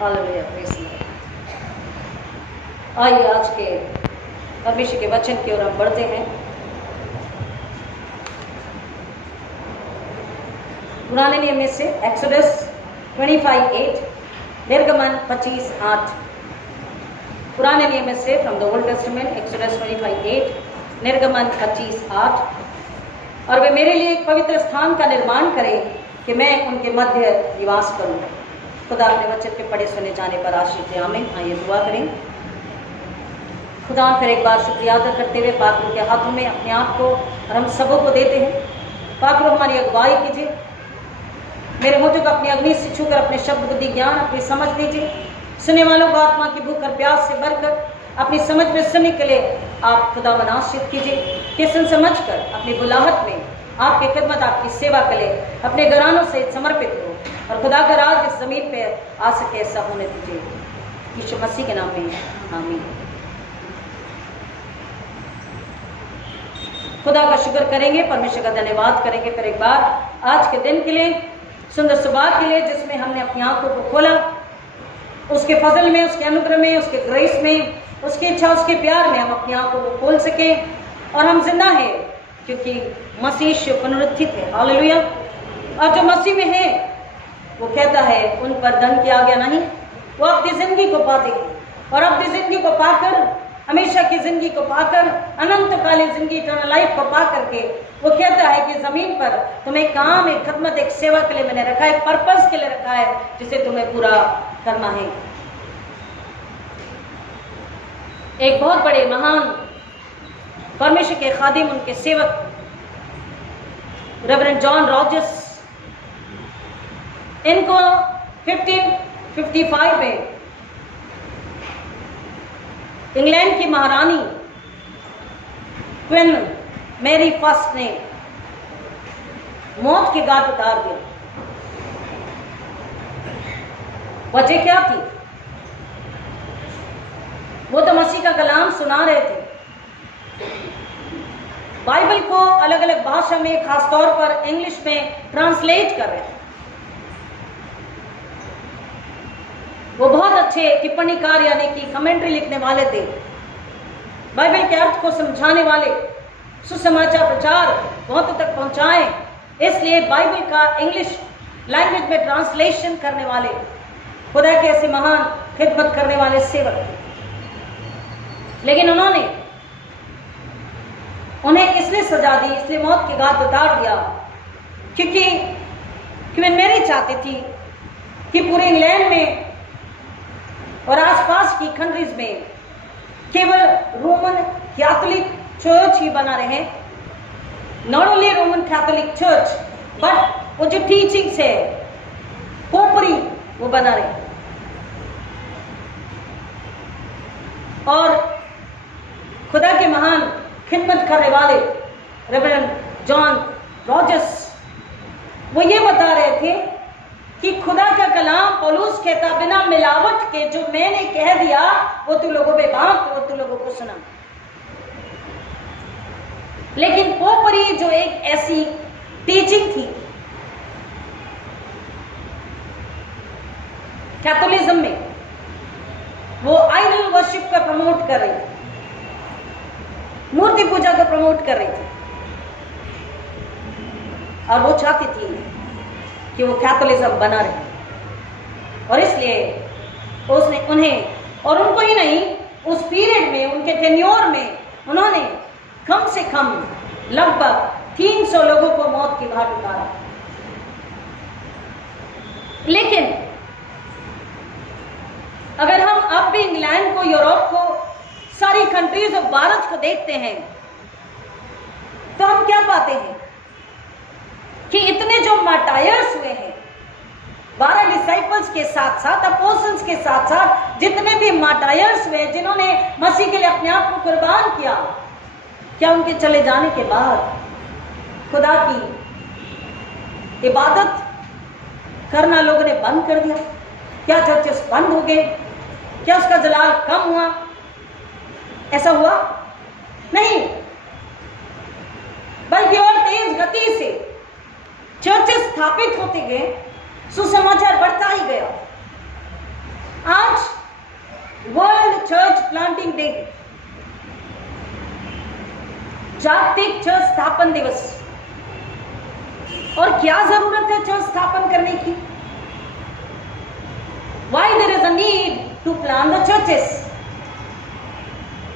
Hallelujah, praise the Lord. आइए आज के परमेश्वर के वचन की ओर हम बढ़ते हैं। पुराने नियम में से एक्सोडस 25:8, निर्गमन 25:8। पुराने नियम में से from the old testament exodus 25:8, निर्गमन 25:8। और वे मेरे लिए एक पवित्र स्थान का निर्माण करें कि मैं उनके मध्य निवास करूं। खुदा अपने वचन के पढ़े सुने जाने पर आशीष दे, आमीन। आइए दुआ करें। खुदा फिर एक बार शुक्रिया अदा करते हुए पाक के हाथों में अपने आप को और हम सबों को देते हैं। पाक हमारी अगुवाई कीजिए, मेरे मुझे को अपनी अग्नि से छूकर अपने शब्द बुद्धि ज्ञान अपनी समझ दीजिए। सुनने वालों को आत्मा की भूख और प्यास से भरकर अपनी समझ में सुनने के लिए आप खुदा आशीष कीजिए कि सुन समझ कर अपनी बुलाहट में आपकी खिदमत आपकी सेवा के लिए अपने घरानों से समर्पित हो और खुदा का राज इस जमीन पे आ सके, ऐसा होने दीजिए यीशु मसीह के नाम में, आमीन। खुदा का शुक्र करेंगे, परमेश्वर का धन्यवाद करेंगे फिर एक बार आज के दिन के लिए, सुंदर सुबह के लिए जिसमें हमने अपनी आंखों को खोला। उसके फजल में, उसके अनुग्रह में, उसके ग्रेस में, उसकी इच्छा, उसके प्यार में हम अपनी आंखों को खोल सके और हम जिंदा हैं क्योंकि मसीह पुनरुत्थित है। हालेलुया। और जो मसीह में है वो कहता है उन पर धन की आज्ञा नहीं, वो अपनी जिंदगी को पाते हैं और अपनी जिंदगी को पाकर, हमेशा की जिंदगी को पाकर, अनंतकालीन जिंदगी, इटर्नल लाइफ को पा करके वो कहता है कि जमीन पर तुम्हें काम, एक खदमत, एक सेवा के लिए मैंने रखा है, पर्पस के लिए रखा है जिसे तुम्हें पूरा करना है। एक बहुत बड़े महान परमेश्वर के खादिम, उनके सेवक रेवरेंड जॉन रॉजर्स, इनको 1555 में इंग्लैंड की महारानी क्वीन मैरी फर्स्ट ने मौत की घाट उतार दिया। वजह क्या थी? वो तो मसीह का कलाम सुना रहे थे, बाइबल को अलग अलग भाषा में, खासतौर पर इंग्लिश में ट्रांसलेट कर रहे थे। वो बहुत अच्छे टिप्पणीकार यानी कि कमेंट्री लिखने वाले थे, बाइबल के अर्थ को समझाने वाले, सुसमाचार प्रचार बहुत तक पहुंचाए, इसलिए बाइबल का इंग्लिश लैंग्वेज में ट्रांसलेशन करने वाले खुदा के ऐसे महान खिदमत करने वाले सेवक थे। लेकिन उन्हें इसलिए सजा दी, इसलिए मौत की घाट उतार दिया क्योंकि क्वीन मैरी चाहती थी कि पूरे इंग्लैंड में और आसपास की कंट्रीज में केवल रोमन कैथोलिक चर्च ही बना रहे। Not only Roman Catholic church but वो जो टीचिंग्स है पोपरी वो बना रहे। और खुदा के महान खिदमत करने वाले रेवरेंड जॉन रॉजर्स वो ये बता रहे थे कि खुदा का कलाम पौलुस कहता बिना मिलावट के जो मैंने कह दिया वो तू लोगों पे बांट, वो तू लोगों को सुना। लेकिन पोपरी जो एक ऐसी टीचिंग थी कैथोलिज्म में, वो आइडल वर्शिप को प्रमोट कर रही थी, मूर्ति पूजा को प्रमोट कर रही थी और वो चाहती थी कि वो कैथोलिज्म बना रहे। और इसलिए उसने उन्हें और उनको ही नहीं, उस पीरियड में, उनके टेन्योर में उन्होंने कम से कम लगभग 300 लोगों को मौत की घाट उतारा। लेकिन अगर हम अब भी इंग्लैंड को, यूरोप को, सारी कंट्रीज ऑफ भारत को देखते हैं तो हम क्या पाते हैं कि इतने जो मार्टायर्स हुए हैं 12 डिसाइपल्स के साथ साथ, अपोस्टल्स के साथ साथ जितने भी मार्टायर्स हुए जिन्होंने मसीह के लिए अपने आप को कुर्बान किया, क्या उनके चले जाने के बाद खुदा की इबादत करना लोगों ने बंद कर दिया? क्या चर्चेस बंद हो गए? क्या उसका जलाल कम हुआ? ऐसा हुआ नहीं, बल्कि और तेज गति से चर्चेस स्थापित होते गए, सुसमाचार बढ़ता ही गया। स्थापन दिवस। और क्या जरूरत है चर्च स्थापन करने की? Why there is a need to plant the churches?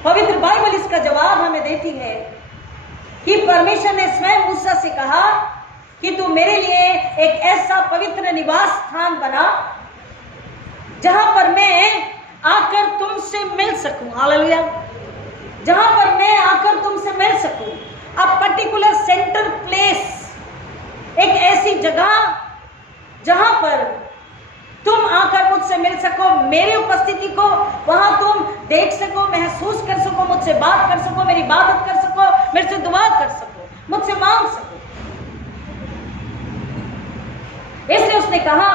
पवित्र बाइबल इसका जवाब हमें देती है कि परमेश्वर ने स्वयं मूसा से कहा कि तू मेरे लिए एक ऐसा पवित्र निवास स्थान बना जहां पर मैं आकर तुमसे मिल सकूं। हालेलुया। जहां पर मैं आकर तुमसे मिल सकूं। अ पर्टिकुलर सेंटर प्लेस, एक ऐसी जगह जहां पर तुम आकर मुझसे मिल सको, मेरी उपस्थिति को वहां तुम देख सको, महसूस कर सको, मुझसे बात कर सको, मेरी इबादत कर सको, मेरे से दुआ कर सको, मुझसे मांग सको। इसलिए उसने कहा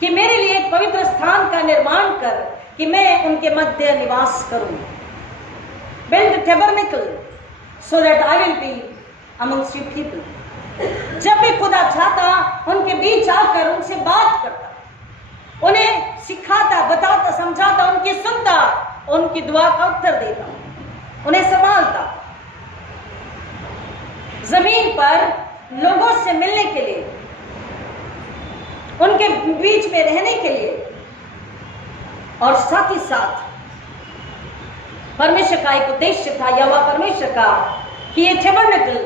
कि मेरे लिए एक पवित्र स्थान का निर्माण कर कि मैं उनके मध्य निवास करूं। Build a tabernacle so that I will be amongst you people. जब भी खुदा चाहता उनके बीच आकर उनसे बात करता, उन्हें सिखाता, बताता, समझाता, उनकी सुनता, उनकी दुआ का उत्तर देता, उन्हें संभालता। जमीन पर लोगों से मिलने के लिए, उनके बीच में रहने के लिए, और साथ ही साथ परमेश्वर का एक उद्देश्य था, यहोवा परमेश्वर का, कि ये टैबरनेकल,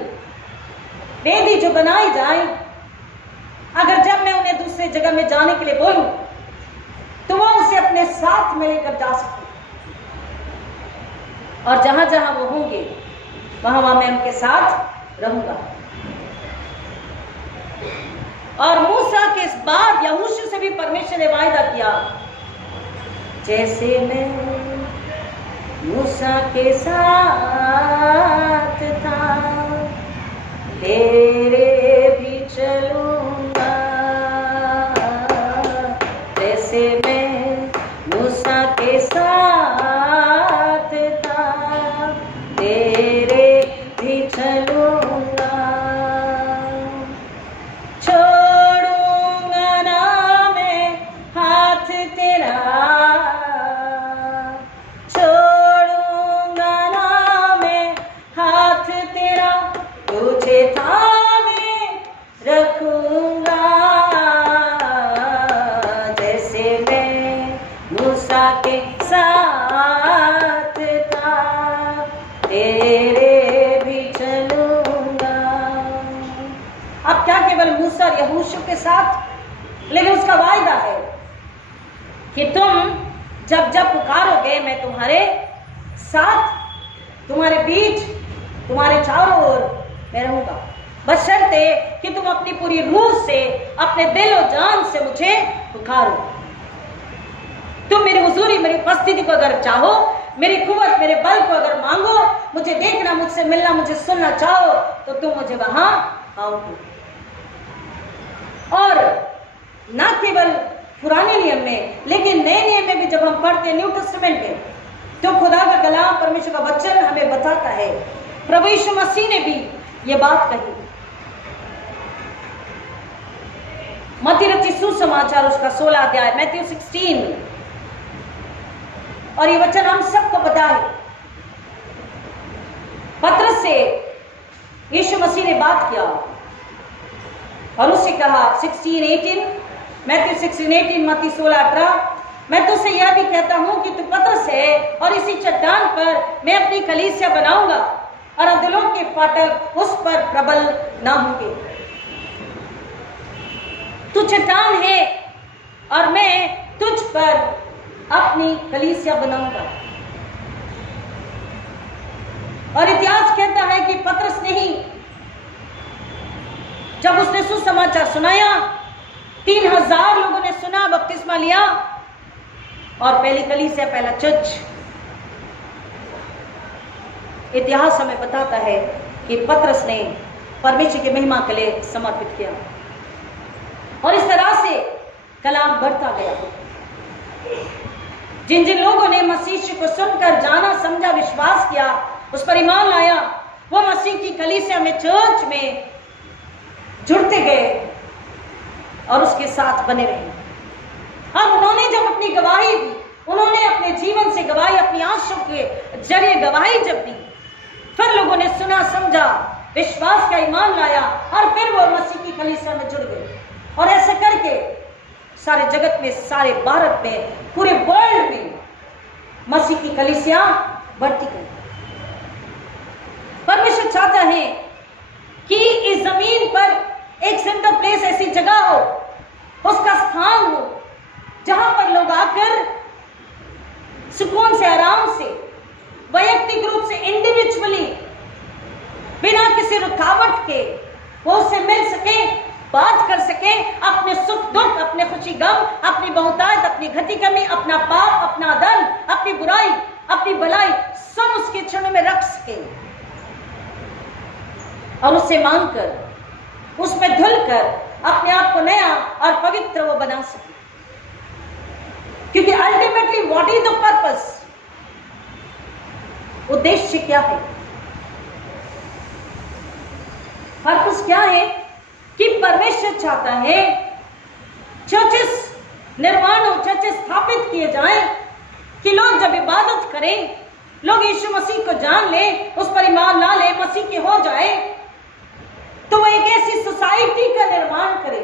वेदी जो बनाई जाए, अगर जब मैं उन्हें दूसरे जगह में जाने के लिए बोलूं तो वो उसे अपने साथ में लेकर जा सके, और जहां जहां वो होंगे वहां वहां मैं उनके साथ रहूंगा। और मूसा के बाद यहोशू से भी परमेश्वर ने वायदा किया, जैसे मैं मूसा के साथ था तेरे भी चलूंगा, जैसे मैं मूसा के साथ था तेरे भी चलूंगा, छोड़ूंगा ना मैं हाथ तेरा, छोड़ूंगा ना मैं हाथ तेरा, तुझे थामे रखूंगा, जैसे मैं मूसा के साथ था तेरे भी चलूंगा। अब क्या केवल मूसा और यहोशू के साथ, लेकिन उसका वायदा है कि तुम जब जब पुकारोगे मैं तुम्हारे साथ, तुम्हारे बीच, तुम्हारे चारों ओर मैं रहूंगा, बशर्ते कि तुम अपनी पूरी रूह से, अपने दिल और जान से मुझे पुकारो। तुम मेरी हुजूरी, मेरी उपस्थिति को अगर चाहो, मेरी कुव्वत, मेरे बल को अगर मांगो, मुझे देखना, मुझसे मिलना, मुझे सुनना चाहो, तो तुम मुझे वहां आओगे। और ना केवल पुराने नियम में, लेकिन नए नियम में भी जब हम पढ़ते हैं न्यू टेस्टामेंट में, तो खुदा का कलाम, परमेश्वर का वचन हमें बताता है, प्रभु यीशु मसीह ने भी ये बात कही। मत्ती रचित सुसमाचार उसका 16 अध्याय, मैथ्यू 16, और ये वचन हम सबको पता है। पतरस से यीशु मसीह ने बात किया और उससे कहा 16:18, मैथ्यू 16:18, मत्ती 16:18, मैं तुझसे यह भी कहता हूं कि तू पतरस है और इसी चट्टान पर मैं अपनी कलीसिया बनाऊंगा और अधलों के फाटक उस पर प्रबल ना होंगे। तू चट्टान है और मैं तुझ पर अपनी कलीसिया बनाऊंगा। और इतिहास कहता है कि पतरस ने ही, जब उसने सुसमाचार सुनाया, 3000 लोगों ने सुना, बपतिस्मा लिया, और पहली कलीसिया, पहला चर्च, इतिहास हमें बताता है कि पतरस ने परमेश्वर की महिमा के लिए समर्पित किया। और इस तरह से कलाम बढ़ता गया। जिन जिन लोगों ने मसीह को सुनकर, जाना, समझा, विश्वास किया, उस पर ईमान लाया, वो मसीह की कलीसिया में, चर्च में जुड़ते गए और उसके साथ बने रहे। और उन्होंने जब अपनी गवाही दी, उन्होंने अपने जीवन से गवाही, अपनी आंखों के जरिए गवाही जब दी, फिर लोगों ने सुना, समझा, विश्वास का ईमान लाया और फिर वो मसीह की कलीसिया में जुड़ गए। और ऐसे करके सारे जगत में, सारे भारत में, पूरे वर्ल्ड में मसीह की कलीसिया बढ़ती गई। परमेश्वर चाहता है कि इस जमीन पर एक सेंटर प्लेस, ऐसी जगह हो, उसका स्थान हो, जहां पर लोग आकर सुकून से, आराम से, वैयक्तिक रूप से, इंडिविजुअली, बिना किसी रुकावट के वो उससे मिल सके, बात कर सके, अपने सुख दुख, अपने खुशी गम, अपनी बहुतायत, अपनी घटी कमी, अपना पाप, अपना धन, अपनी बुराई, अपनी भलाई, सब उसके चरणों में रख सके और उससे मांगकर, उसमें धुलकर अपने आप को नया और पवित्र वो बना सके। क्योंकि ultimately what is the purpose, उद्देश्य क्या है? पर्पस क्या है? कि परमेश्वर चाहता है चर्चेस निर्माण हो, चर्चेस स्थापित किए जाएं, कि लोग जब इबादत करें, लोग यीशु मसीह को जान लें, उस पर ईमान ला ले, मसीह के हो जाए, तो वो एक ऐसी सोसाइटी का निर्माण करे।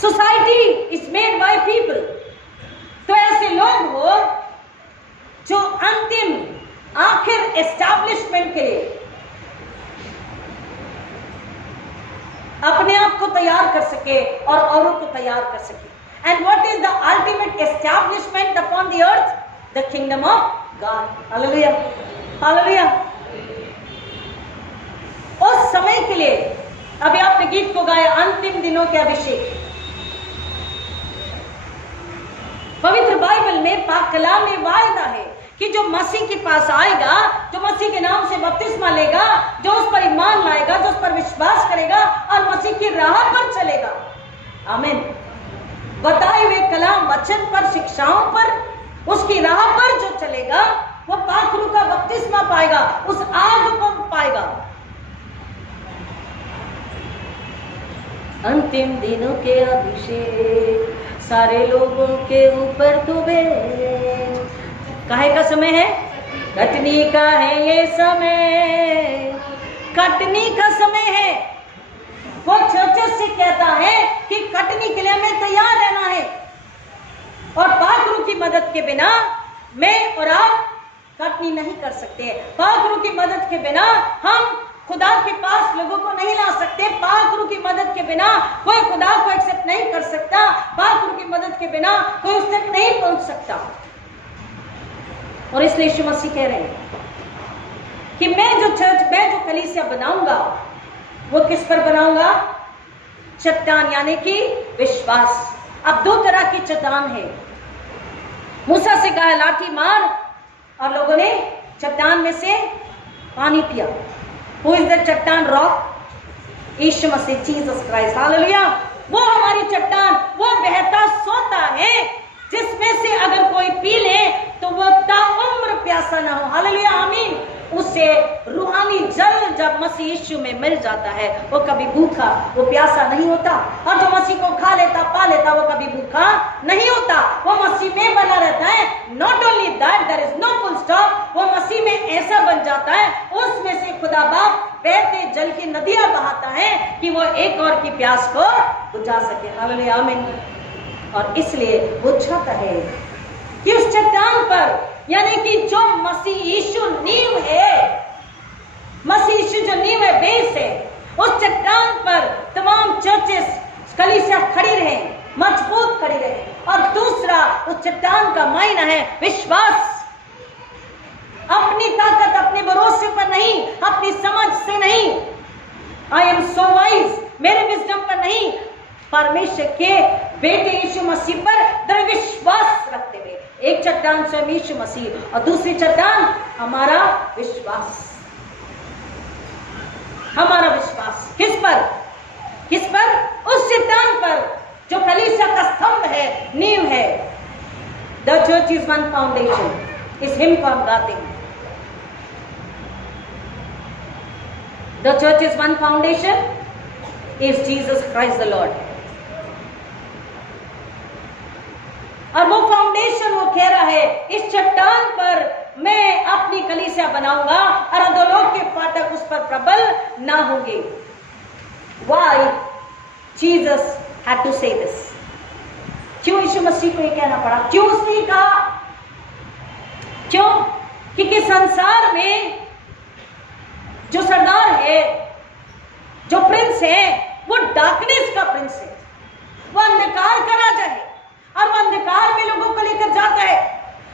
Society is made by people. तो ऐसे लोग हो जो अंतिम आखिर एस्टैब्लिशमेंट के लिए अपने आप को तैयार कर सके और औरों को तैयार कर सके। And what is the ultimate establishment upon the earth? The kingdom of God. Hallelujah, hallelujah. उस समय के लिए, अभी आपने गीत को गाया, अंतिम दिनों के अभिषेक। पवित्र बाइबल में, पाक कलाम में वायदा है कि जो मसीह के पास आएगा, जो मसीह के नाम से बपतिस्मा लेगा, जो उस पर ईमान लाएगा, जो उस पर विश्वास करेगा और मसीह की राह पर चलेगा, आमीन, बताए हुए कलाम वचन पर, शिक्षाओं पर, उसकी राह पर जो चलेगा, वो पाक रूह का बपतिस्मा पाएगा, उस आग को पाएगा। अंतिम दिनों के अभिषेक सारे लोगों के ऊपर तू भेज। काहे का समय है? कटनी का है ये समय, कटनी का समय है। वो चर्चेस से कहता है कि कटनी के लिए हमें तैयार रहना है, और पाक रूह की मदद के बिना मैं और आप कटनी नहीं कर सकते। पाक रूह की मदद के बिना हम खुदा के पास लोगों को नहीं ला सकते। पाक रूह की मदद के बिना कोई खुदा को एक्सेप्ट नहीं कर सकता। पाक रूह की मदद के बिना कोई उस तक नहीं पहुंच सकता। और इसलिए यीशु मसीह कह रहे हैं कि मैं जो चर्च, मैं जो कलीसिया बनाऊंगा, वो किस पर बनाऊंगा? चट्टान, यानी कि विश्वास। अब दो तरह की चट्टान है। मूसा से कहा लाठी मार, और लोगों ने चट्टान में से पानी पिया। Who is the चट्टान? रॉक, यीशु मसीह, जीसस क्राइस्ट। हालेलुया। वो हमारी चट्टान, वो बहता सोता है जिसमें से अगर कोई पी ले तो वो ताउम्र प्यासा ना हो। हालेलुया, आमीन। उसे रूहानी जल जब मसीह यीशु में मिल जाता है, वो कभी भूखा, वो प्यासा नहीं होता। और जो मसीह को खा लेता, पा लेता, वो कभी भूखा नहीं होता, वो मसीह में बना रहता है। Not only that, there is no full stop, वो मसीह में ऐसा बन जाता है, उसमें से खुदा बाप बहते जल की नदियां बहाता है कि वो एक और की प्यास को बुझा सके। हालेलुया, आमीन। और इसलिए वो चाहता है कि उस चट्टान पर, यानी कि जो मसीह यीशु नींव है, मसीह यीशु जो नींव है, बेस है, उस चट्टान पर तमाम चर्चेस, कलीसिया खड़ी रहे, मजबूत खड़ी रहे। और दूसरा, उस चट्टान का मायना है विश्वास। अपनी ताकत, अपने भरोसे पर नहीं, अपनी समझ से नहीं, आई एम सो वाइज, मेरे विजडम पर नहीं, परमेश्वर के बेटे यीशु मसीह पर दृढ़ विश्वास रखते हुए। एक चट्टान स्वयं यीशु मसीह, और दूसरी चट्टान हमारा विश्वास। हमारा विश्वास किस पर? किस पर? उस चट्टान पर जो कलीसिया का स्तंभ है, नींव है। The church is one foundation, इस हिम को हम गाते हैं। The church is one foundation, is Jesus Christ the Lord. और वो फाउंडेशन, वो कह रहा है, इस चट्टान पर मैं अपनी कलीसिया बनाऊंगा और अधोलोक के फाटक उस पर प्रबल ना होंगे। Why Jesus had to say this? क्यों यीशु मसीह को ये कहना पड़ा? क्यों उसने कहा? क्यों? क्योंकि संसार में जो सरदार है, जो प्रिंस है, वो डार्कनेस का प्रिंस है, वो अंधकार का राजा है और वो अंधकार में लोगों को लेकर जाता है।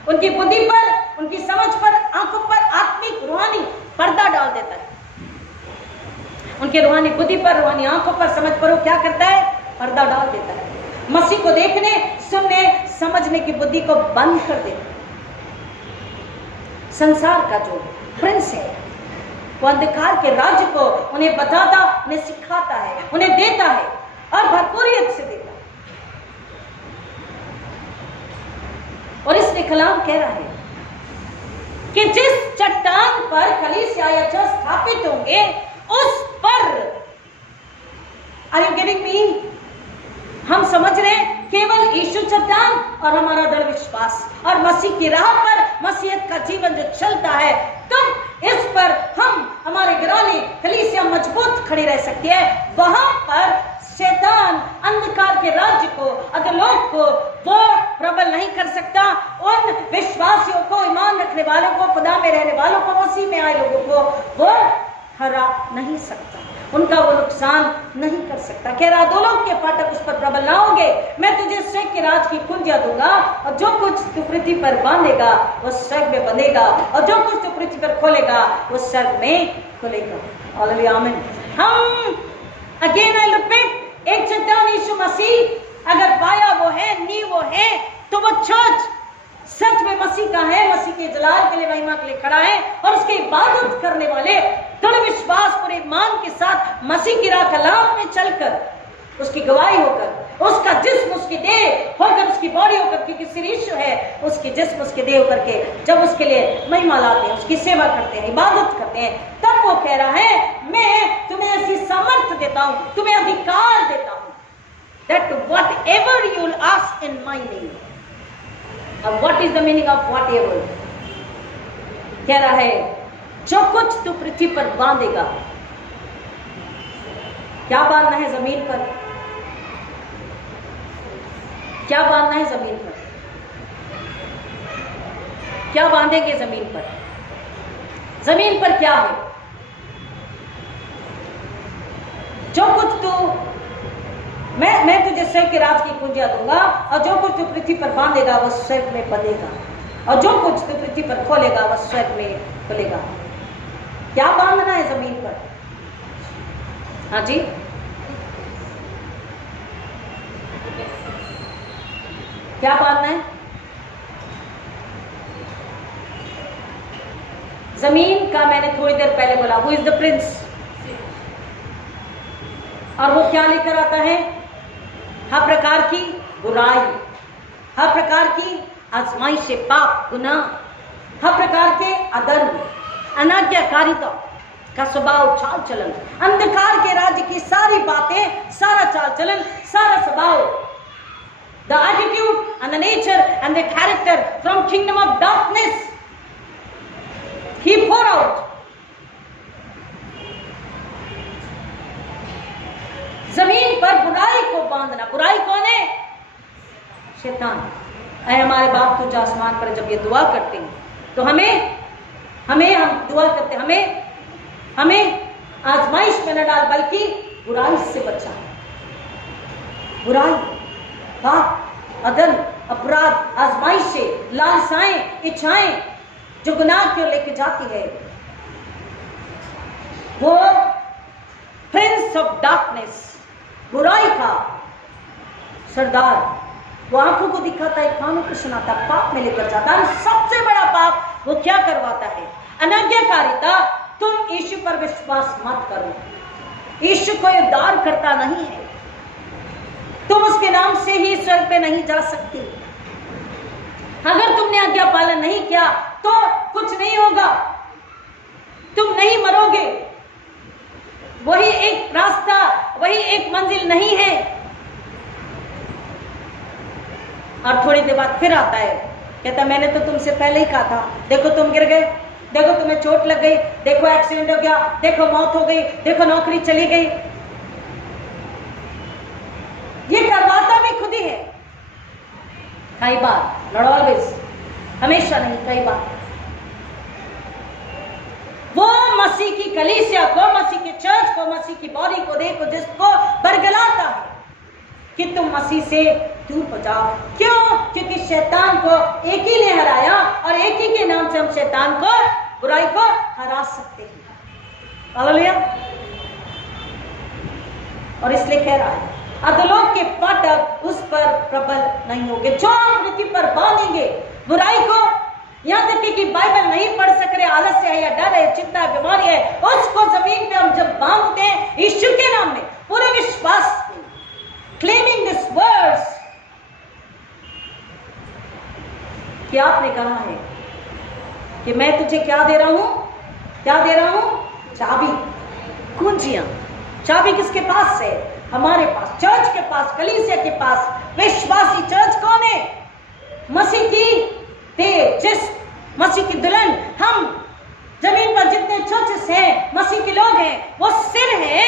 उनकी बुद्धि पर, उनकी समझ पर, आंखों पर आत्मिक रूहानी पर्दा डाल देता है। उनके रूहानी बुद्धि पर, रूहानी आंखों पर, समझ पर वो क्या करता है? पर्दा डाल देता है। मसीह को देखने, सुनने, समझने की बुद्धि को बंद कर देता है। संसार का जो प्रिंस है वो अंधकार के राज्य को उन्हें बताता, उन्हें सिखाता है, उन्हें देता है और भरपूरियत से देता है। और इसलिए कलाम कह रहा है कि जिस चट्टान पर कलीसिया या चर्च स्थापित होंगे उस पर, आर यू गेटिंग मी? हम समझ रहे हैं केवल यीशु चट्टान और हमारा दृढ़ विश्वास और मसीह की राह पर मसीहत का जीवन जो चलता है, तुम इस पर हम हमारे गिराने कलीसिया मजबूत खड़ी रह सकती है। वहां पर शैतान अंधकार के राज्य को, अधोलोक को वो प्रबल नहीं कर सकता। उन विश्वासियों को, ईमान रखने वालों को, खुदा में रहने वालों को, मसीह में आए लोगों को वो हरा नहीं सकता, उनका वो नुकसान नहीं कर सकता। कह रहा अधोलोक के फाटक उस पर प्रबल ना होंगे। मैं तुझे स्वर्ग के राज की कुंजियां दूंगा और जो कुछ तू पृथ्वी पर बांधेगा वो स्वर्ग में बंधेगा और जो कुछ तू पृथ्वी पर खोलेगा वो स्वर्ग में खुलेगा। हालेलुया, आमीन। हम अगेन आई रिपीट, एक चट्टान यीशु मसीह अगर पाया वो है, नींव वो है, तो वो चर्च सच में मसीह का है, मसीह के जलाल के लिए, महिमा के लिए खड़ा है और उसकी इबादत करने वाले दृढ़ विश्वास पूरे ईमान के साथ मसीह की राह कलाम में चलकर, उसकी गवाही होकर, उसका जिस्म उसकी देह होकर, उसकी बॉडी होकर, क्योंकि सिर यीशु है, उसकी जिस्म उसके देह होकर के जब उसके लिए महिमा लाते हैं, उसकी सेवा करते हैं, इबादत करते हैं, तब वो कह रहा है मैं तुम्हें ऐसी सामर्थ्य देता हूं, तुम्हें अधिकार देता हूं, that whatever you will ask in my name. अब what is the meaning of whatever? कह रहा है जो कुछ तू पृथ्वी पर बांधेगा। क्या बांधना है जमीन पर? क्या बांधना है जमीन पर? क्या बांधेंगे जमीन पर? जमीन पर क्या है? जो कुछ तू, मैं तुझे स्वर्ग के राज की कुंजियां दूंगा और जो कुछ तू पृथ्वी पर बांधेगा वो स्वर्ग में बंधेगा और जो कुछ तू पृथ्वी पर खोलेगा वो स्वर्ग में खुलेगा। क्या बांधना है जमीन पर? हाँ जी, क्या बांधना है? जमीन का मैंने थोड़ी देर पहले बोला, हु इज द प्रिंस, और वो क्या लेकर आता है? हर प्रकार की बुराई, हर प्रकार की आजमाइश, पाप, गुनाह, हर प्रकार के अधर्म, अनाज्ञाकारिता का स्वभाव, चाल चलन, अंधकार के राज्य की सारी बातें, सारा चाल चलन, सारा स्वभाव, the attitude and the nature and the character from kingdom of darkness he pour out. जमीन पर बुराई को बांधना। बुराई कौन है? शैतान। अरे हमारे बाप तुझ आसमान पर जब ये दुआ करते हैं तो हमें हम दुआ करते हैं, हमें आजमाइश में न डाल बल्कि बुराई से बचा। बुराई, पाप, अधर्म, अपराध, आजमाइश से, लालसाएं, इच्छाएं जो गुनाह की ओर लेके जाती है, वो प्रिंस ऑफ डार्कनेस, बुराई का सरदार, वो आंखों को दिखाता है, कानों को सुनाता, पाप में लेकर जाता है। सबसे बड़ा पाप वो क्या करवाता है? अनाज्ञाकारिता। तुम यीशु पर विश्वास मत करो, यीशु कोई उद्धार करता नहीं है, तुम उसके नाम से ही स्वर्ग पे नहीं जा सकती। अगर तुमने आज्ञा पालन नहीं किया तो कुछ नहीं होगा, तुम नहीं मरोगे। वही एक रास्ता, वही एक मंजिल नहीं है। और थोड़ी देर बाद फिर आता है कहता मैंने तो तुमसे पहले ही कहा था, देखो तुम गिर गए, देखो तुम्हें चोट लग गई, देखो एक्सीडेंट हो गया, देखो मौत हो गई, देखो नौकरी चली गई। ये करवाता भी खुद ही है, कई बार, नॉट ऑलवेज, हमेशा नहीं, कई बार। वो मसीह की कलीसिया को, मसीह के चर्च को, मसीह की बॉडी को देखो जिसको बरगलाता है कि तुम मसीह से दूर हो जाओ। क्यों? क्योंकि शैतान को एक ही ने हराया और एक ही के नाम से हम शैतान को, बुराई को हरा सकते हैं। हालेलुया। और इसलिए कह रहा है अधोलोक के फाटक उस पर प्रबल नहीं होंगे। जो हम पृथ्वी पर बांधेंगे बुराई को, यहाँ तक कि बाइबल नहीं पढ़ सक रहे, आलस्य है या डर है, चिंता है, बीमारी है, उसको जमीन पे हम जब बांधते हैं यीशु के नाम में पूरे विश्वास से, क्लेमिंग दिस वर्ड्स कि आपने कहा है कि मैं तुझे क्या दे रहा हूं, क्या दे रहा हूं? चाबी, कुंजियां। चाबी किसके पास है? हमारे पास, चर्च के पास, कलीसिया के पास। विश्वासी चर्च कौन है? मसीह की तेज, जिस मसीह की दुल्हन, हम जमीन पर जितने चर्चेस हैं, मसीह के लोग हैं, वो सिर है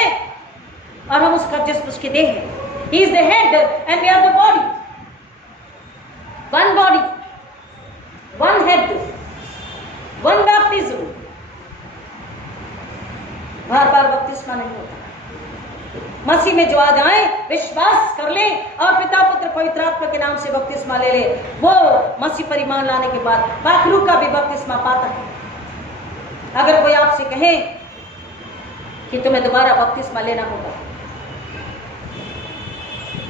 और हम उसका जिस्म, उसके देह है। He is the head and we are the body. One body, one head, one baptism. बार बार बपतिस्मा नहीं होता। मसीह में जो आ जाए, विश्वास कर ले और पिता पुत्र पवित्र आत्मा के नाम से बपतिस्मा ले ले, वो मसीह पर ईमान लाने के बाद पाखरू का भी बपतिस्मा पाता है। अगर कोई आपसे कहे कि तुम्हें दोबारा बपतिस्मा लेना होगा,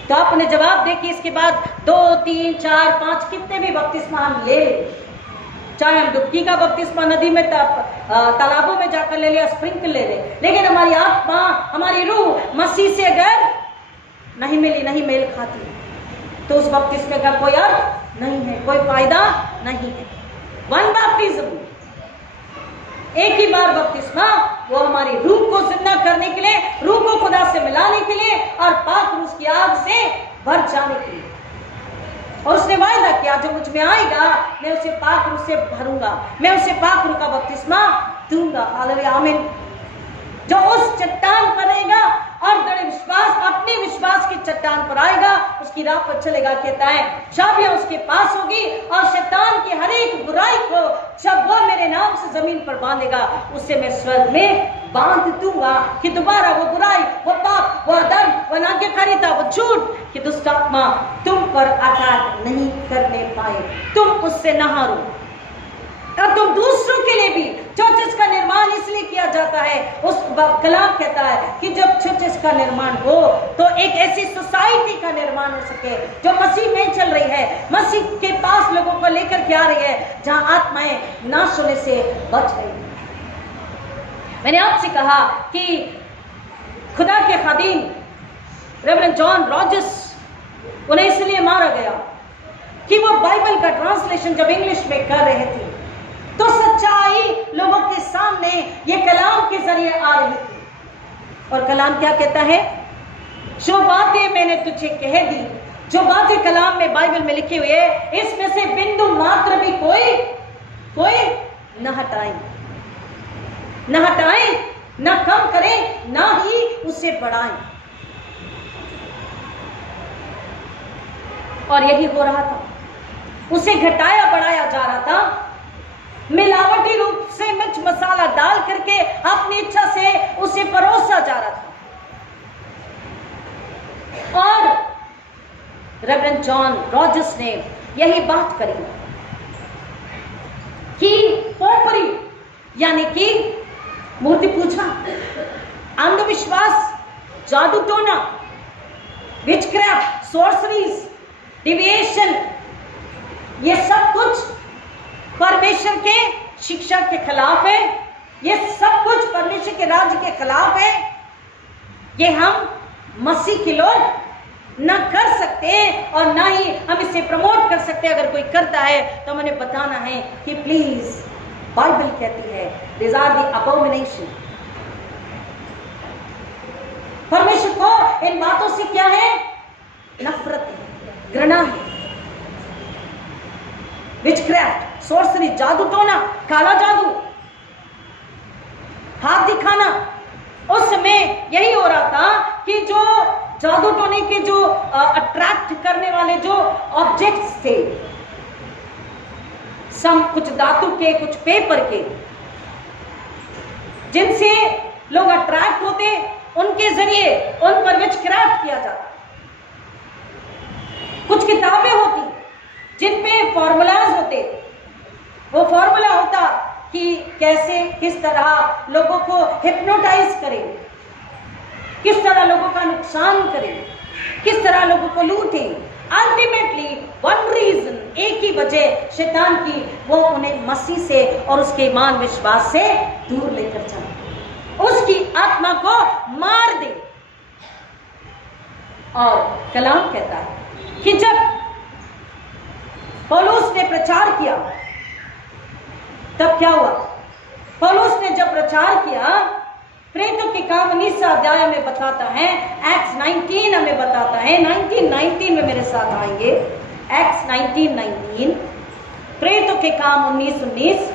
तो आप उन्हें जवाब दे कि इसके बाद 2, 3, 4, 5 कितने भी बपतिस्मा हम ले लें, चाहे हम डुबकी का बपतिस्मा नदी में, तालाबों में जाकर ले लिया, स्प्रिंकल ले ले, लेकिन हमारी आत्मा, हमारी रूह मसीह से अगर नहीं मिली, नहीं मेल खाती, तो उस बपतिस्मे का कोई अर्थ नहीं है, कोई फायदा नहीं है। वन बैप्टिज्म, एक ही बार बपतिस्मा, वो हमारी रूह को जिंदा करने के लिए, रूह को खुदा से मिलाने के लिए और पाक रूह की आग से भर जाने के लिए। और उसने वायदा किया जो मुझ में आएगा मैं उसे पाक रूह से भरूंगा, मैं उसे पाक रूह का बपतिस्मा दूंगा। हालेलुया, आमीन। जो उस चट्टान पर रहेगा और दृढ़ विश्वास, अपने विश्वास की चट्टान पर आएगा, उसकी राह पर चलेगा, कहता है चाबियां उसके पास होगी और शैतान की हर एक बुराई को जब वो मेरे नाम से जमीन पर बांधेगा, उससे मैं स्वर्ग में बांध दूंगा कि दोबारा वो बुराई, वो पाप, वो अधर्म, वो नाट्यकारिता, वो झूठ कि दुष्ट आत्मा तुम पर अटैक नहीं करने पाए, तुम उससे न हारो। और तुम दूसरों के लिए भी, चर्चेस का निर्माण इसलिए किया जाता है, उस कलाम कहता है कि जब चर्चेस का निर्माण हो तो एक ऐसी सोसाइटी का निर्माण हो सके जो मसीह में चल रही है, मसीह के पास लोगों को लेकर के आ रही है, जहां आत्माएं नाश होने से बच गई। मैंने आपसे कहा कि खुदा के खादिम रेवरेंड जॉन रॉजर्स, उन्हें इसलिए मारा गया कि वो बाइबल का ट्रांसलेशन जब इंग्लिश में कर रहे थे तो सच्चाई लोगों के सामने ये कलाम के जरिए आ रही थी। और कलाम क्या कहता है? जो बातें मैंने तुझे कह दी, जो बातें कलाम में, बाइबल में लिखी हुई है, इसमें से बिंदु मात्र भी कोई न हटाए, न हटाए, न कम करे, न ही उसे बढ़ाए। और यही हो रहा था, उसे घटाया बढ़ाया जा रहा था, मिलावटी रूप से मिर्च मसाला डाल करके अपनी इच्छा से उसे परोसा जा रहा था। और रेवरेंड जॉन रॉजर्स ने यही बात करी कि पोपरी यानी कि मूर्ति पूजा, अंधविश्वास, जादू टोना, विचक्राफ्ट, सॉर्सरीज, डिविएशन, ये सब कुछ परमेश्वर के शिक्षा के खिलाफ है, ये सब कुछ परमेश्वर के राज्य के खिलाफ है। ये हम मसीह के लोग न कर सकते और ना ही हम इसे प्रमोट कर सकते। अगर कोई करता है तो हमें बताना है कि प्लीज, बाइबल कहती है these are the abomination। परमेश्वर को इन बातों से क्या है? नफरत है, घृणा है। विचक्राफ्ट, सोर्सरी, जादू टोना, काला जादू, हाथ दिखाना। उस समय यही हो रहा था कि जो जादू टोने के जो अट्रैक्ट करने वाले जो ऑब्जेक्ट्स थे, कुछ धातु के, कुछ पेपर के, जिनसे लोग अट्रैक्ट होते, उनके जरिए उन पर विचक्राफ्ट किया जाता। कुछ किताबें होती जिनमें फॉर्मूलाज होते, वो फॉर्मूला होता कि कैसे, किस तरह लोगों को हिप्नोटाइज करें, किस तरह लोगों का नुकसान करें, किस तरह लोगों को लूटें। अल्टीमेटली वन रीजन, एक ही वजह शैतान की, वो उन्हें मसीह से और उसके ईमान विश्वास से दूर लेकर जाए, उसकी आत्मा को मार दे। और कलाम कहता है कि जब पौलुस ने प्रचार किया, तब क्या हुआ? पौलुस ने जब प्रचार किया, प्रेरितों के काम 19 अध्याय में बताता है, एक्ट्स 19 हमें बताता है, 19 में मेरे साथ आएंगे, एक्ट्स 19 प्रेरितों के काम 19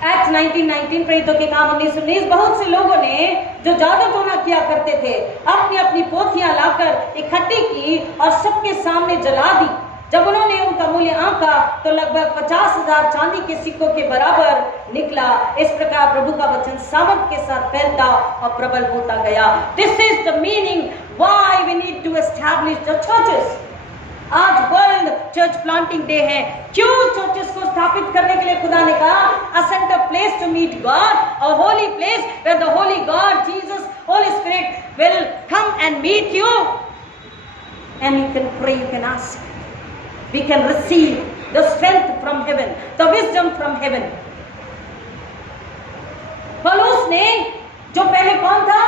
एक्ट 19 प्रेरितों के काम 19 बहुत से लोगों ने जो जादू टोना किया करते थे, अपनी अपनी पोथियां लाकर इकट्ठी की और सबके सामने जला दी। जब उन्होंने उनका मूल्य आंका तो लगभग 50,000 चांदी के सिक्कों के बराबर निकला। इस प्रकार प्रभु का वचन सामर्थ के साथ फैलता और प्रबल होता गया। This is the meaning why we need to establish the churches. आज वर्ल्ड चर्च प्लांटिंग डे है। क्यों चर्चेस को स्थापित करने के लिए खुदा ने कहा, a centre place to meet God, a holy place where the holy God Jesus Holy Spirit will come and meet you and you can pray, you can ask, we can receive the strength from heaven, the wisdom from heaven. पौलुस ने, जो पहले कौन था?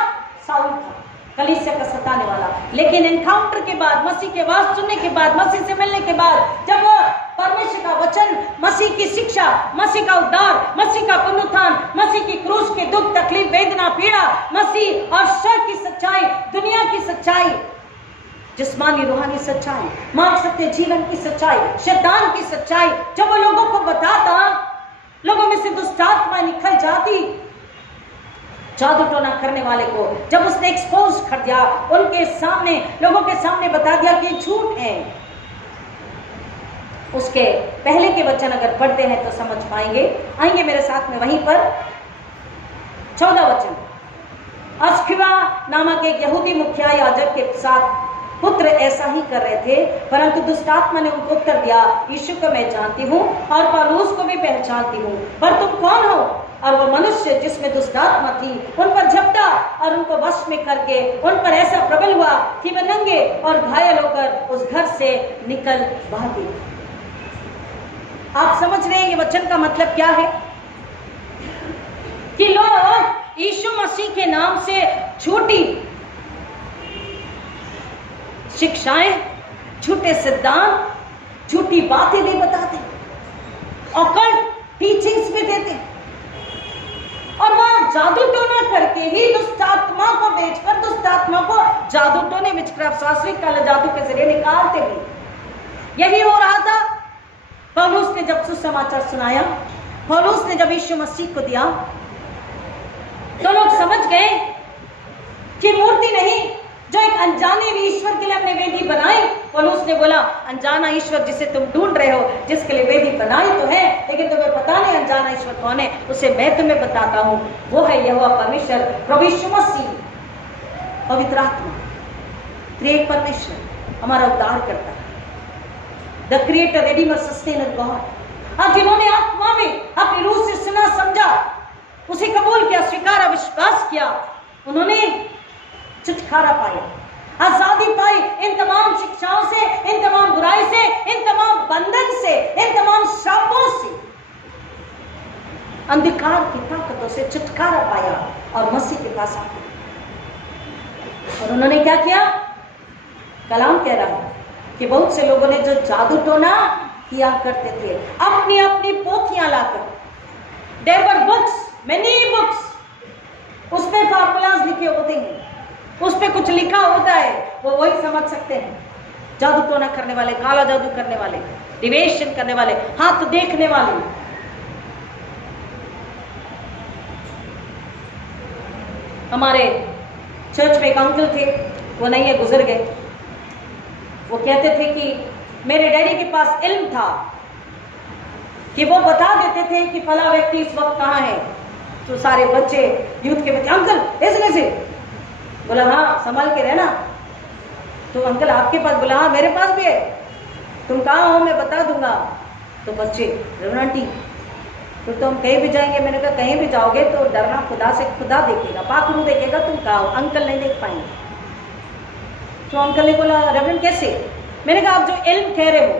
Saul था, कलीसिया का सताने वाला। लेकिन एनकाउंटर के बाद, मसीह के आवाज सुनने के बाद, मसीह से मिलने के बाद, जब वो परमेश्वर का वचन, मसीह की शिक्षा, मसीह का उद्धार, मसीह का पुनरुत्थान, मसीह की क्रूस के दुख, तकलीफ, वेदना, पीड़ा, मसीह और शर की सच्चाई, दुनिया की सच्चाई, जिस्मानी रूहानी सच्चाई, मार्ग सत्य जीवन की सच्चाई, शैतान की सच्चाई, जब वो लोगों को बताता, लोगों में से दुष्ट आत्मा निकल जाती। जादू टोना करने वाले को जब उसने एक्सपोज कर दिया, उनके सामने, लोगों के सामने बता दिया कि झूठ है, उसके पहले के वचन अगर पढ़ते हैं तो समझ पाएंगे। आएंगे मेरे साथ में वहीं पर 14 वचन। अस्क्रिबा नामक एक यहूदी मुखिया याजक के साथ पुत्र ऐसा ही कर रहे थे, परंतु दुष्टात्मा ने उनको उत्तर दिया, यीशु को मैं जानती हूँ और पौलुस को भी पहचानती हूँ, पर तुम कौन हो? और वो मनुष्य जिसमें दुष्टात्मा थी उन पर झपटा और उनको वश में करके उन पर ऐसा प्रबल हुआ कि वे नंगे और घायल होकर उस घर से निकल भागे। आप समझ रहे हैं ये वचन का मतलब क्या है? कि लोग यीशु मसीह के नाम से झूठी शिक्षाएं, झूठे सिद्धांत, झूठी बातें भी बताते, ऑकल्ट टीचिंग्स भी देते, और वह जादू टोना करके ही दुष्टात्मा को बेचकर दुष्टात्मा को जादू टोने, विचक्राफ्ट, शास्त्री, काला जादू के जरिए निकालते भी। यही हो रहा था। पौलुस ने जब सुसमाचार सुनाया, पौलुस ने जब यीशु मसीह को दिया, तो लोग समझ गए कि मूर्ति नहीं, जो एक अनजाने ईश्वर के लिए हमने वेदी बनाई। पौलुस ने बोला, अनजाना ईश्वर जिसे तुम ढूंढ रहे हो, जिसके लिए वेदी बनाई तो है, लेकिन तुम्हें पता नहीं अनजाना ईश्वर कौन है, उसे मैं तुम्हें बताता हूं। वो है यहोवा परमेश्वर, प्रभु यीशु मसीह, पवित्र आत्मा, त्रिएक परमेश्वर, हमारा उद्धार करता है, the creator, Redeemer, sustainer God. अब जिन्होंने आत्मा में अपनी रूह से सुना, समझा, उसे कबूल किया, स्वीकारा, विश्वास किया, उन्होंने छुटकारा पाया, आजादी पाई इन तमाम शिक्षाओं से, इन तमाम बुराई से, इन तमाम बंधन से, इन तमाम श्रापों से, अंधकार की ताकतों से छुटकारा पाया और मसीह के पास आ गए। और उन्होंने क्या किया? कलाम कह रहा है कि बहुत से लोगों ने जो जादू टोना किया करते थे, अपनी अपनी पोथियां लाकर, there were books, many books, उसमें फार्मूलाज लिखे होते हैं, उस पे कुछ लिखा होता है, वो वही समझ सकते हैं। जादू टोना करने वाले, काला जादू करने वाले, डिवेशन करने वाले, हाथ देखने वाले। हमारे चर्च में एक अंकल थे, वो नहीं है, गुजर गए। वो कहते थे कि मेरे डैडी के पास इल्म था कि वो बता देते थे कि फला व्यक्ति इस वक्त कहाँ है। तो सारे बच्चे, यूथ के बच्चे, अंकल ऐसे से बोला, हाँ संभाल के रहना। तो अंकल आपके पास? बोला हाँ मेरे पास भी है। तुम कहाँ हो? मैं बता दूंगा। तो बच्चे, रेवरेंड आंटी फिर तो हम कहीं भी जाएंगे। मैंने कहा कहीं भी जाओगे तो डरना खुदा से, खुदा देखेगा, पाखरू देखेगा, तुम कहाँ हो, अंकल नहीं देख पाएंगे। तो अंकल ने बोला रेवरेंड कैसे? मैंने कहा आप जो इल्म कह रहे हो,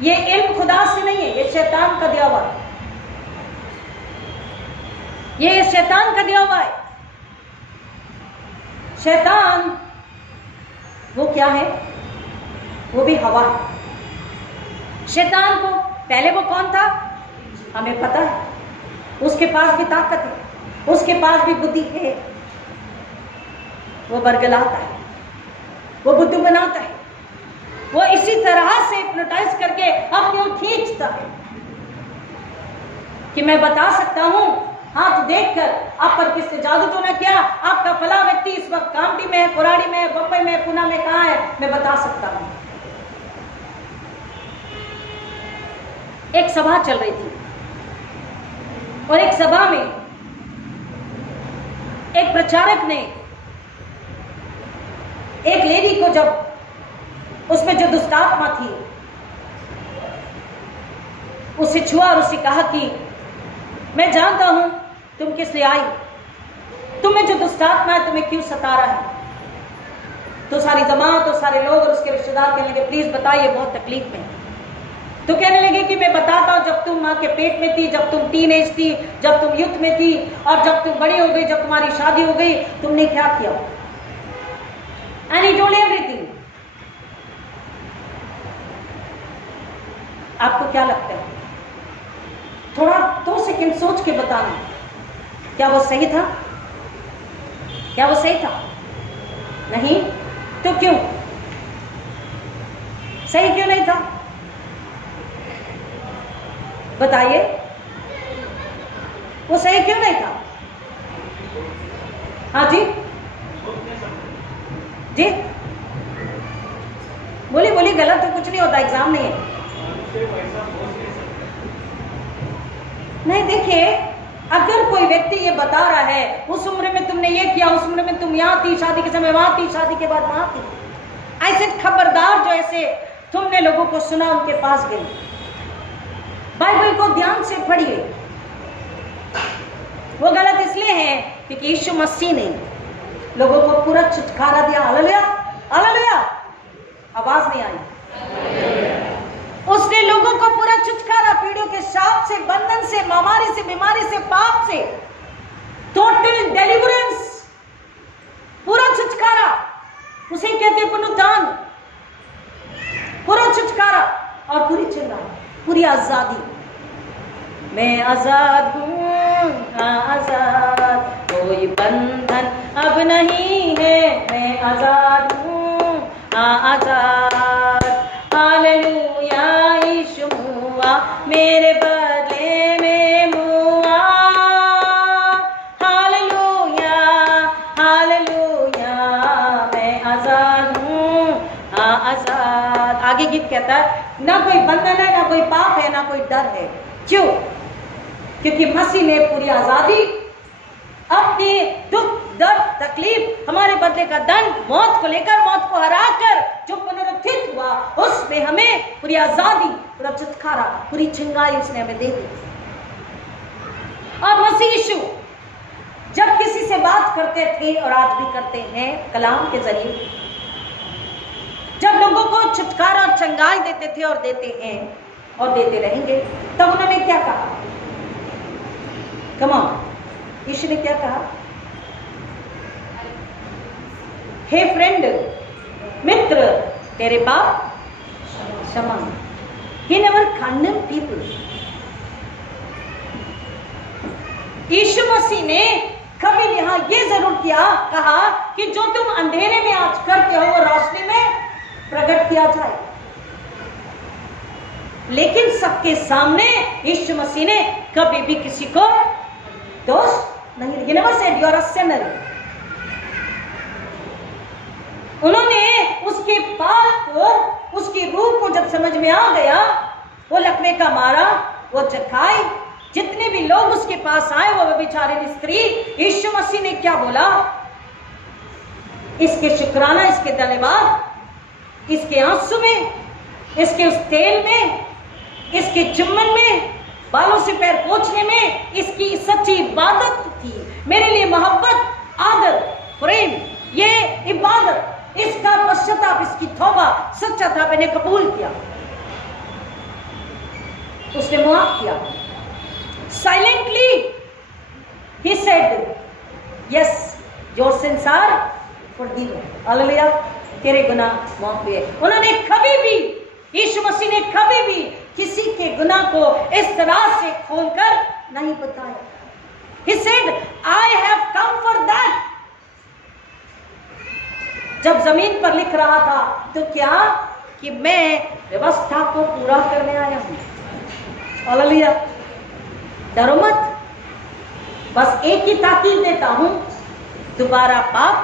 ये इल्म खुदा से नहीं है, ये शैतान का दिया हुआ है, ये शैतान का दिया हुआ है। शैतान वो क्या है? वो भी हवा है। शैतान को पहले वो कौन था हमें पता है, उसके पास भी ताकत है, उसके पास भी बुद्धि है। वो बरगलाता है, वो बुद्धू बनाता है, वो इसी तरह से हिप्नोटाइज करके अपनी ओर खींचता है कि मैं बता सकता हूं हाथ देखकर आप पर किसने जादू टोना किया, आपका फला व्यक्ति इस वक्त कामटी में है, कुराड़ी में है, बम्बई में, पुणे में, कहां है, मैं बता सकता हूं। एक सभा चल रही थी और एक सभा में एक प्रचारक ने एक लेडी को, जब उसमें जो दुष्टात्मा थी, उसे छुआ और उसे कहा कि मैं जानता हूं तुम किस लिए आई, तुम्हें जो दुष्टात्मा है तुम्हें क्यों सता रहा है। तो सारी जमात और सारे लोग और उसके रिश्तेदार कहने लगे प्लीज बताइए, बहुत तकलीफ में। तो कहने लगे कि मैं बताता हूं, जब तुम मां के पेट में थी, जब तुम टीनेज थी, जब तुम यूथ में थी, और जब तुम बड़ी हो गई, जब तुम्हारी शादी हो गई, तुमने क्या किया। And he told everything. आपको क्या लगता है? थोड़ा 2 सेकंड सोच के बताना, क्या वो सही था? क्या वो सही था? नहीं तो क्यों? सही क्यों नहीं था? बताइए, वो सही क्यों नहीं था? हाँ जी जी बोलिए बोलिए, गलत तो कुछ नहीं होता, एग्जाम नहीं है। नहीं, देखिए, अगर कोई व्यक्ति ये बता रहा है उस उम्र में तुमने ये किया, उस उम्र में तुम यहाँ थी, शादी के समय वहां थी, शादी के बाद वहां थी, ऐसे खबरदार जो ऐसे तुमने लोगों को सुना उनके पास गई। बाइबल को ध्यान से पढ़िए। वो गलत इसलिए है क्योंकि यीशु मसीह ने लोगों को पूरा छुटकारा दिया। हालेलुया, हालेलुया, आवाज नहीं आई। उसने लोगों को पूरा छुटकारा, पीड़ियों के शाप से, बंधन से, महामारी से, बीमारी से, पाप से, टोटल डिलीवरेंस, पूरा छुटकारा, उसे कहते पुनरुत्थान, पूरा छुटकारा और पूरी चिंगारी, पूरी आजादी। मैं आजाद हूँ, आजाद, कोई बंधन अब नहीं है, मैं आजाद हूँ, आजाद। हालेलुया, यीशु हुआ मेरे बदले में हुआ। हालेलुया, हालेलुया, मैं आजाद हूँ, आजाद। आगे गीत कहता है ना कोई बंधन है, ना कोई पाप है, ना कोई डर है। क्यों? क्योंकि मसीह ने पूरी आजादी, अपनी दुख, दर्द, तकलीफ, हमारे बदले का दंड, मौत को लेकर, मौत को हराकर जो पुनरुत्थित हुआ, उसमें हमें पूरी आजादी, पूरा छुटकारा, पूरी चिंगारी उसने हमें दे दी। और मसीह यीशु जब किसी से बात करते थे और आज भी करते हैं कलाम के जरिए, जब लोगों को छुटकारा और चंगाई देते थे और देते हैं और देते रहेंगे, तब उन्होंने क्या कहा? कम ऑन, यीशु ने क्या कहा? हे फ्रेंड, मित्र, तेरे पाप क्षमा। He never condemned people. यीशु मसीह ने कभी भी यहाँ ये जरूर कहा कि जो तुम अंधेरे में आज करते हो वो रोशनी में प्रकट किया जाए। लेकिन सबके सामने यीशु मसीह ने कभी भी किसी को दोष नहीं, he never said you are a sinner। उन्होंने उसके पाप को, उसकी रूह को जब समझ में आ गया, वो लकवे का मारा, वो जखाई, जितने भी लोग उसके पास आए, वो बेचारी स्त्री, यीशु मसीह ने क्या बोला? इसके शुक्राना, इसके धन्यवाद, इसके आंसू में, इसके उस तेल में, इसके चुम्बन में, बालों से पैर पोंछने में, इसकी सच्ची इबादत थी। मेरे लिए मोहब्बत, आदर, प्रेम, ये इबादत, इसका पश्चाताप, इसकी तौबा सच्चा था, मैंने कबूल किया, उसने माफ किया। Silently he said yes, your sins are forgiven। Hallelujah, तेरे गुनाह माफ हुए। उन्होंने कभी भी, यीशु मसीह ने कभी भी किसी के गुनाह को इस तरह से खोलकर नहीं बताया। He said I have come for that। जब जमीन पर लिख रहा था तो क्या कि मैं व्यवस्था को पूरा करने आया हूं। हालेलुया, डरो मत, बस एक ही ताकीद देता हूं, दोबारा पाप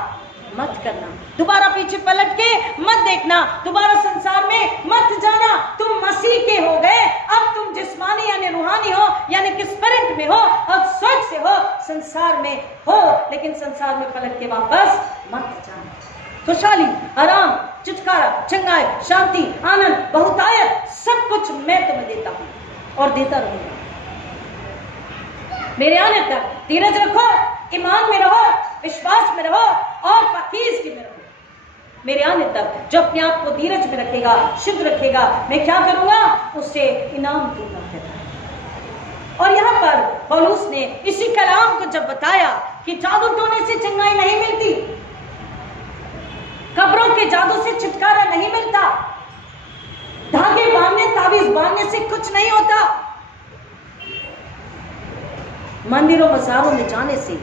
मत करना, दोबारा पीछे पलट के मत देखना, दोबारा संसार में मत जाना। तुम मसीह के हो गए, अब तुम जिस्मानी यानी रूहानी हो, यानी कि स्पिरिट में हो और स्वर्ग से हो, संसार में हो, लेकिन संसार में पलट के वापस मत जाना। खुशहाली, आराम, छुटकारा, चंगाई, शांति, आनंद, बहुतायत, सब कुछ मैं तुम्हें देता हूं और देता रहूंगा। मेरे आने तक धीरज रखो, ईमान में रहो, विश्वास में रहो और पाकीज़गी में रहो। मेरे आने तक जो अपने आप को धीरज में रखेगा, शुद्ध रखेगा, मैं क्या करूंगा? उसे इनाम दूंगा कहता है। और यहाँ पर पौलुस ने इसी कलाम को जब बताया कि जादू टोने से चंगाई नहीं मिलती, कब्रों के जादू से छुटकारा नहीं मिलता, धागे बांधने, ताबीज बांधने से कुछ नहीं होता, मंदिरों मज़ारों में जाने से,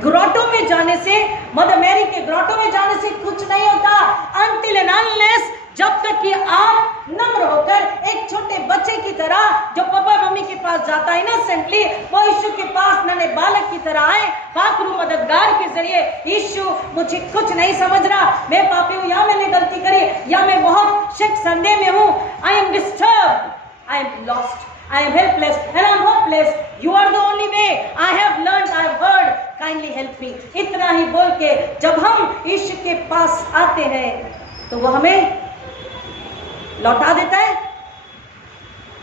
ग्रोटों में जाने से, मदर मैरी के ग्रोटों में जाने से कुछ नहीं होता। Until and unless, जब तक कि आप नम्र होकर एक छोटे बच्चे की तरह जो पापा मम्मी के पास जाता है इनोसेंटली, वो यीशु के पास नन्हे बालक की तरह आए, पाक रूह मददगार के जरिए, यीशु मुझे कुछ नहीं समझ रहा, मैं पापी हूँ, या मैंने गलती करी, या मैं बहुत शक संदेह में हूँ, I am disturbed, I am lost, I am helpless and I am hopeless, you are the only way, I have learned, I have heard, kindly help me। इतना ही बोल के जब हम यीशु के पास आते हैं तो वो हमें लौटा देता है,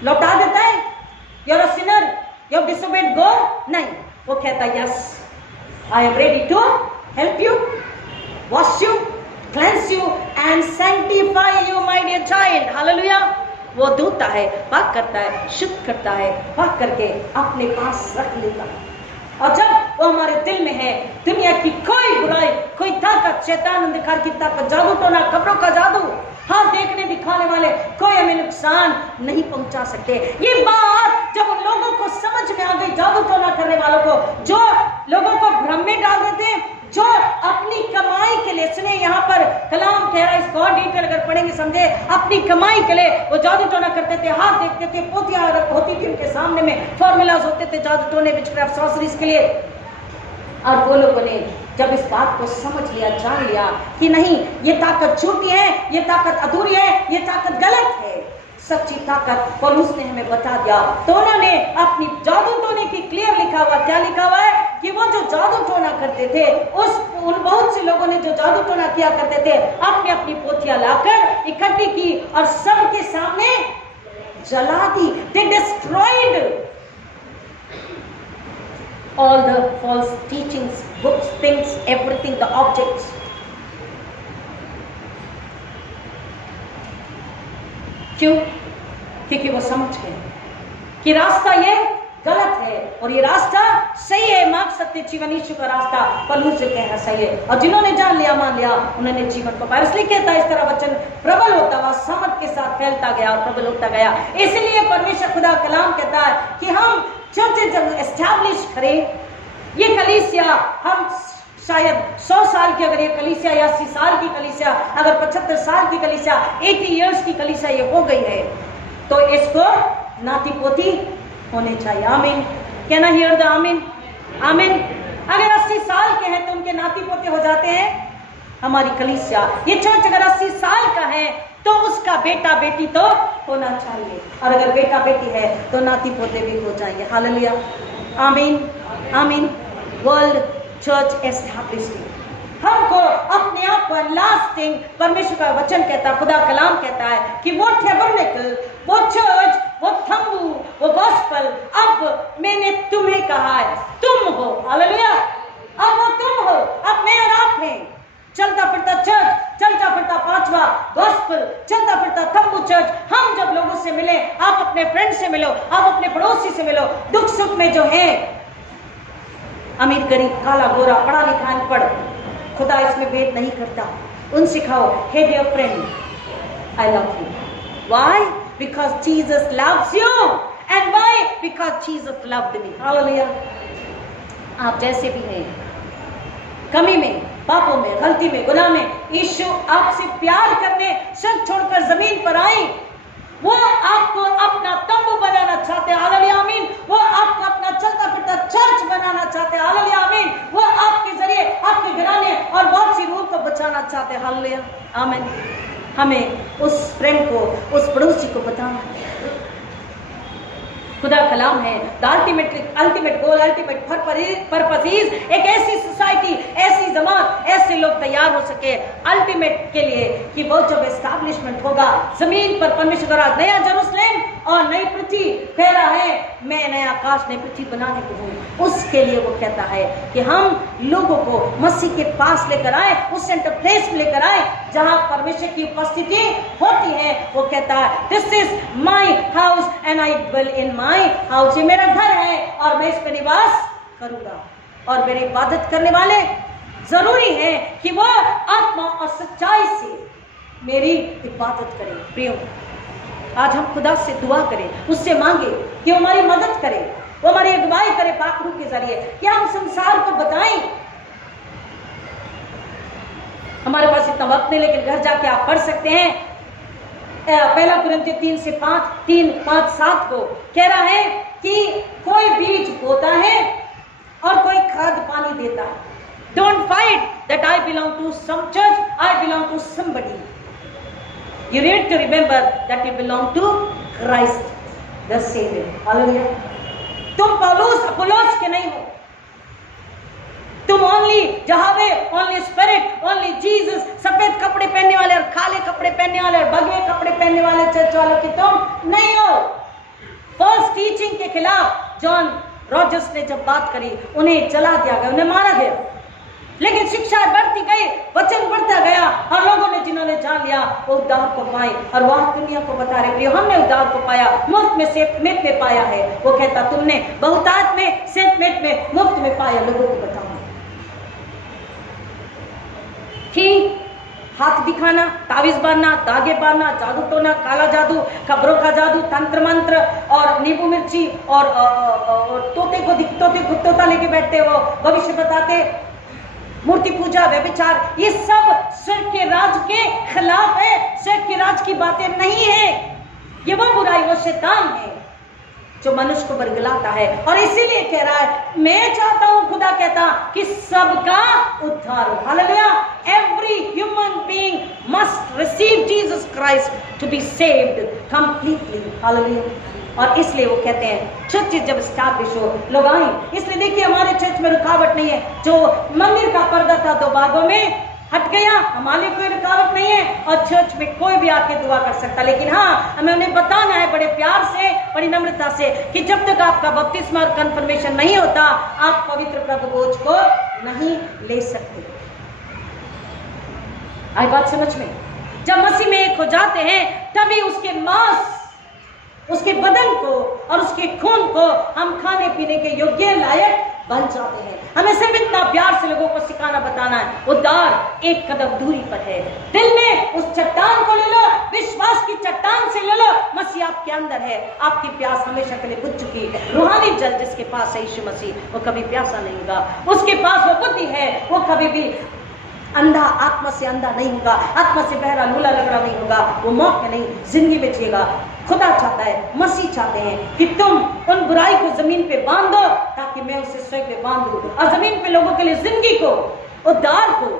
लौटा देता है। You're a sinner, you have disobeyed God, नहीं, वो कहता है yes, I am ready to help you, wash you, cleanse you and sanctify you my dear child। Hallelujah, वो धोता है, पाक करता है, शुद्ध करता है, पाक करके अपने पास रख लेता है। और जब वो हमारे दिल में है, दुनिया की कोई बुराई, कोई ताकत, शैतान अंधकार की ताकत, जादू टोना, कब्रों का जादू, हाँ देखने दिखाने वाले कोई हमें नुकसान नहीं पहुंचा सकते। ये बात जब उन लोगों को समझ में आ गई, जादू टोना करने वालों को, जो लोगों को भ्रम में डाल रहे थे, जो अपनी कमाई के लिए, सुने यहाँ पर कलाम कह रहा है, इसको और डिटेल अगर पढ़ेंगे समझे, अपनी कमाई के लिए वो जादू टोना करते थे, हाथ देखते थे, पोतियां होती थी उनके सामने में, फॉर्मूलाज होते थे जादू टोने, विचक्राफ्ट, सॉर्सरीज के लिए। और वो लोगों ने जब इस बात को समझ लिया, जान लिया कि नहीं, ये ताकत झूठी है, ये ताकत अधूरी है, ये ताकत गलत है, सच्ची ताकत पौलुस ने हमें बता दिया, तो उन्होंने अपनी जादू टोने की क्लियर लिखा हुआ, क्या लिखा हुआ है कि वो जो जादू टोना करते थे, उन बहुत से लोगों ने जो जादू टोना किया करते थे, अपनी अपनी पोथियां लाकर इकट्ठी की और सबके सामने जला दी। They destroyed all the false teachings, books, things, everything, the objects। क्यों? क्योंकि वो समझ गए कि रास्ता ये गलत है और ये रास्ता सही है, मार्ग सत्य जीवन यीशु का रास्ता पौलुस से कहना सही है। और जिन्होंने जान लिया, मान लिया, उन्होंने जीवन को पाया। इसलिए कहता है, इस तरह वचन प्रबल होता हुआ सामर्थ के साथ फैलता गया और प्रबल होता गया। इसलिए परमेश्वर खुदा कलाम कहता है कि हम चर्चें जब एस्टैब्लिश करें, ये कलीसिया हम शायद 100 साल की अगर ये कलीसिया या 80 साल की कलीसिया, अगर 75 साल की कलीसिया, 80 इयर्स की कलीसिया ये हो गई है, तो इसको नाती पोती होने चाहिए। आमीन। कैन आई हियर द आमीन? आमीन। अगर 80 साल के हैं तो उनके नाती पोते हो जाते हैं। हमारी कलीसिया, ये चर्च अगर 80 साल का है तो उसका बेटा बेटी तो होना चाहिए, और अगर बेटा बेटी है तो नाती पोते भी हो जाएंगे। हालेलुया। आमीन। आमीन। World church established. हमको अपने आप को लास्टिंग, परमेश्वर का वचन कहता है, खुदा कलाम कहता है कि वो टैबरनेकल, वो चर्च, वो तंबू, वो गॉस्पेल, अब मैंने तुम्हें कहा है, तुम हो। हालेलुया। अब वो तुम हो, अब मैं और आप हैं। चलता फिरता चर्च, चलता फिरता पांचवा गॉस्पेल, चलता फिरता तंबू चर्च। हम जब लोगों से मिले, आप अपने फ्रेंड से मिलो, आप अपने पड़ोसी से मिलो, दुख सुख में जो है, अमीर गरीब, काला गोरा, पढ़ा लिखा अनपढ़, खुदा इसमें भेद नहीं करता। उनसे कहो, hey dear friend, I love you. Why? Because Jesus loves you. And why? Because Jesus loved me. Hallelujah. आप जैसे भी हैं, कमी में, पापों में, गलती में, गुनाह में, यीशु आपसे प्यार करने सर छोड़कर जमीन पर आए। वो आपको अपना तंबू बनाना चाहते हैं। हालेलुया। आमीन। वो आपको अपना चलता फिरता चर्च बनाना चाहते हैं। हालेलुया। आमीन। वो आपके जरिए आपके घराने और बहुत सी रूह को बचाना चाहते हैं। हालेलुया। आमीन। हमें उस फ्रेंड को, उस पड़ोसी को बताना है। खुदा कलाम है, the ultimate goal, ultimate purpose is एक ऐसी सोसाइटी, ऐसी जमात, ऐसे लोग तैयार हो सके अल्टीमेट के लिए कि वो जब एस्टैब्लिशमेंट होगा जमीन पर, परमेश्वर द्वारा नया जेरूसलम और नई पृथ्वी फेरा है, मैं नया आकाश नई पृथ्वी बनाने को हूँ। उसके लिए वो कहता है कि हम लोगों को मसीह के पास लेकर आए, उस सेंटर प्लेस में लेकर आए जहां परमेश्वर की उपस्थिति होती है। वो कहता है, this is my house and I will in my house. ये मेरा घर है और मैं इस पर निवास करूंगा। और मेरी इबादत करने वाले जरूरी है कि वो आत्मा और सच्चाई से मेरी इबादत करें। प्रियो, आज हम खुदा से दुआ करें, उससे मांगे कि वो हमारी मदद करे, वो हमारी अगुवाई करे पाक रूह के जरिए, कि हम संसार को बताएं। हमारे पास इतना वक्त नहीं, लेकिन घर जाके आप पढ़ सकते हैं। पहला कुरिन्थियों 3:5-7 को कह रहा है कि कोई बीज बोता है और कोई खाद पानी देता है। Don't fight that I belong to some church, I belong to somebody. You need to remember that you belong to Christ the Savior. Hallelujah. तुम पौलुस अपुल्लोस के नहीं हो, तुम only Jehovah, only spirit, only Jesus, सफेद कपड़े पहनने वाले और काले कपड़े पहनने वाले और भगवे कपड़े पहनने वाले चर्च वालों की तुम नहीं हो। फॉल्स टीचिंग के खिलाफ जॉन रॉजर्स ने जब बात करी, उन्हें जला दिया गया, उन्हें मारा गया। लेकिन शिक्षा बढ़ती गई, वचन बढ़ता गया, और लोगों ने जिन्होंने जान लिया वो उद्धार को पाए। और वह दुनिया को बता रहे, प्रियो, हमने उद्धार को पाया, मुफ्त में सेंतमेंट में पाया है। वो कहता, तुमने बहुतायत में, सेंतमेंट में, मुफ्त में पाया, लोगों को बताओ। ठीक, हाथ दिखाना, तावीज बांधना, धागे बांधना, जादू टोना, काला जादू, खबरों का जादू, तंत्र मंत्र और नींबू मिर्ची और तोते को तोता लेके बैठते, वो भविष्य बताते, मूर्ति पूजा, व्यभिचार, ये सब स्वर्ग के राज के खिलाफ है। स्वर्ग के राज की बातें नहीं है। ये वो बुराई, वो शैतान है जो मनुष्य को बरगलाता है। और इसीलिए कह रहा है, मैं चाहता हूं, खुदा कहता कि सबका उद्धार हो। Hallelujah. Every human being must receive Jesus Christ to be saved completely. Hallelujah. और इसलिए वो कहते हैं चर्च जब स्टैब्लिश हो, लोग आए। इसलिए देखिए, हमारे चर्च में रुकावट नहीं है। जो मंदिर का पर्दा था 2 भागों में हट गया, हमारे कोई रुकावट नहीं है, और चर्च में कोई भी आके दुआ कर सकता। लेकिन हाँ, हमें उन्हें बताना है बड़े प्यार से, बड़ी नम्रता से, कि जब तक आपका बपतिस्मा और कन्फर्मेशन नहीं होता, आप पवित्र प्रभु भोज को नहीं ले सकते। आई बात समझ में? जब मसीह में एक हो जाते हैं, तभी उसके मांस, उसके बदन को और उसके खून को हम खाने पीने के योग्य लायक बन जाते हैं। हमें सिर्फ इतना प्यार से लोगों को सिखाना बताना है, उद्धार एक कदम दूरी पर है। दिल में उस चट्टान को ले लो, विश्वास की चट्टान से ले लो, मसीह आपके अंदर है। आपकी प्यास हमेशा के लिए बुझ चुकी है। रूहानी जल जिसके पास है यीशु मसीह, वो कभी प्यासा नहीं होगा। उसके पास वो बुद्धि है, वो कभी भी अंधा, आत्मा से अंधा नहीं होगा, आत्मा से बहरा लूला लगड़ा नहीं होगा। वो मौत में नहीं, जिंदगी में जिएगा। खुदा चाहता है, मसीह चाहते हैं कि तुम उन बुराई को जमीन पे बांध दो ताकि मैं उसे स्वर्ग पे बांध दूं, और जमीन पे लोगों के लिए जिंदगी को, उद्धार को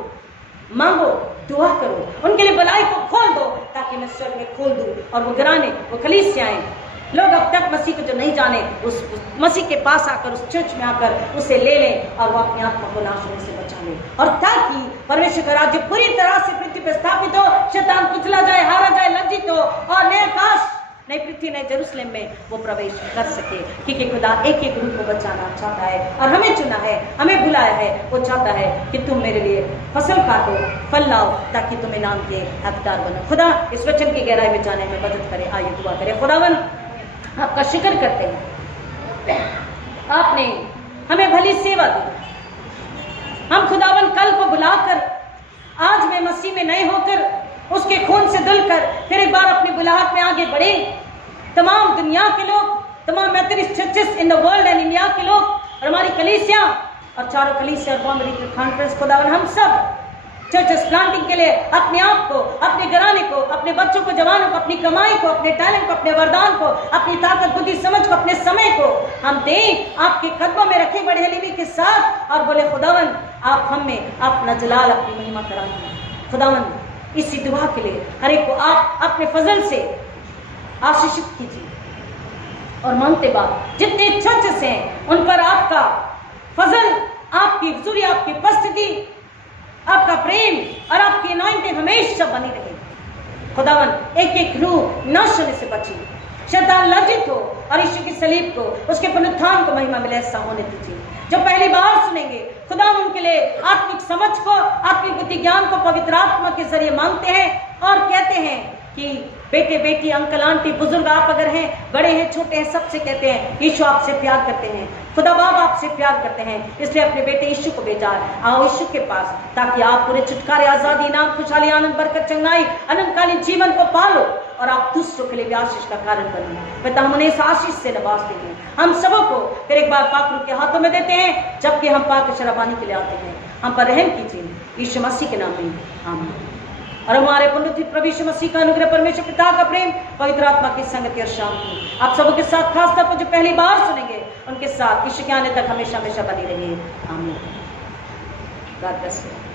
मांगो, दुआ करो, उनके लिए भलाई को खोल दो ताकि मैं स्वर्ग में खोल दूं। और वो घराने, वो कलीसियाएं, लोग अब तक मसीह को जो नहीं जाने, उस मसीह के पास आकर, उस चर्च में आकर उसे ले लें और वो अपनी आत्मा को नाश होने से बचा लें, और ताकि परमेश्वर का राज्य पूरी तरह से पृथ्वी पर स्थापित हो, शैतान कुचला जाए, हारा जाए, लज्जित हो, और नए आकाश, नई पृथ्वी, नए जेरूसलम में वो प्रवेश कर सके। क्योंकि खुदा एक एक रूह को बचाना चाहता है और हमें चुना है, हमें बुलाया है। वो चाहता है कि तुम मेरे लिए फसल काटो, फल लाओ, ताकि तुम इनाम के हकदार बनो। खुदा इस वचन की गहराई में जाने में मदद करे। आइए दुआ करें। खुदावन, आपका शुक्र करते हैं, आपने हमें भली सेवा दी। हम खुदावन कल को बुलाकर आज में मसीह में नए होकर, उसके खून से धुलकर फिर एक बार अपनी बुलाहट में आगे बढ़े। तमाम दुनिया के लोग, तमाम Methodist churches in the world and India के लोग, और हमारी कलीसिया और चारों कलीसिया और बॉम्बे कॉन्फ्रेंस, खुदावन हम सब चर्चेस प्लांटिंग के लिए अपने आप को, अपने घराने को, अपने बच्चों को, जवानों को, अपनी कमाई को, अपने टैलेंट को, अपने वरदान को, अपनी ताकत, बुद्धि, समझ को, अपने समय को हम दें, आपके कदमों में रखें बड़े हलीमी के साथ, और बोले खुदावन आप हम में अपना जलाल, अपनी महिमा कराएं। खुदावन इसी दुआ के लिए हर एक को आप अपने फजल से आशीषित कीजिए, और मांगते बात जितने चर्चेस हैं उन पर आपका फजल, आपकी हुजूरी, आपकी उपस्थिति, आपका प्रेम और आपकी अनॉइंटिंग हमेशा बनी रहे। खुदावन एक एक रूह नाश होने से बची, शैतान लज्जित हो, और यीशु की सलीब को, उसके पुनरुत्थान को महिमा मिले, ऐसा होने दीजिए। जो पहली बार सुनेंगे खुदा उनके लिए आत्मिक समझ को, आत्मिक बुद्धि ज्ञान को पवित्र आत्मा के जरिए मांगते हैं, और कहते हैं कि बेटे बेटी, अंकल आंटी, बुजुर्ग आप अगर हैं, बड़े हैं, छोटे हैं, सबसे कहते हैं यीशु आपसे प्यार करते हैं, खुदा बाप आपसे प्यार करते हैं, इसलिए अपने बेटे यीशु को भेजा। आओ यीशु के पास, ताकि आप पूरे छुटकारे, आजादी, इनाम, खुशहाली, आनंद, बरकत, चंगाई, अनंतकालीन जीवन को पालो, और आप दूसरों के लिए भी आशीष का कारण बनो। पिता हम उन्हें इस आशीष से नवाजते हैं। हम सबों को फिर एक बार पाक रूह के हाथों में देते हैं, जबकि हम पाक शराबानी के लिए आते हैं। हम पर रहम कीजिए, यीशु मसीह के नाम में आमीन। और हमारे पुण्यतित प्रभु यीशु मसीह का अनुग्रह, परमेश्वर पिता का प्रेम, पवित्र आत्मा की संगति और शांति आप सबों के साथ, खास तौर पर जो पहली बार सुनेंगे उनके साथ यीशु के आने तक हमेशा हमेशा बनी रहिए। आमीन। God bless you.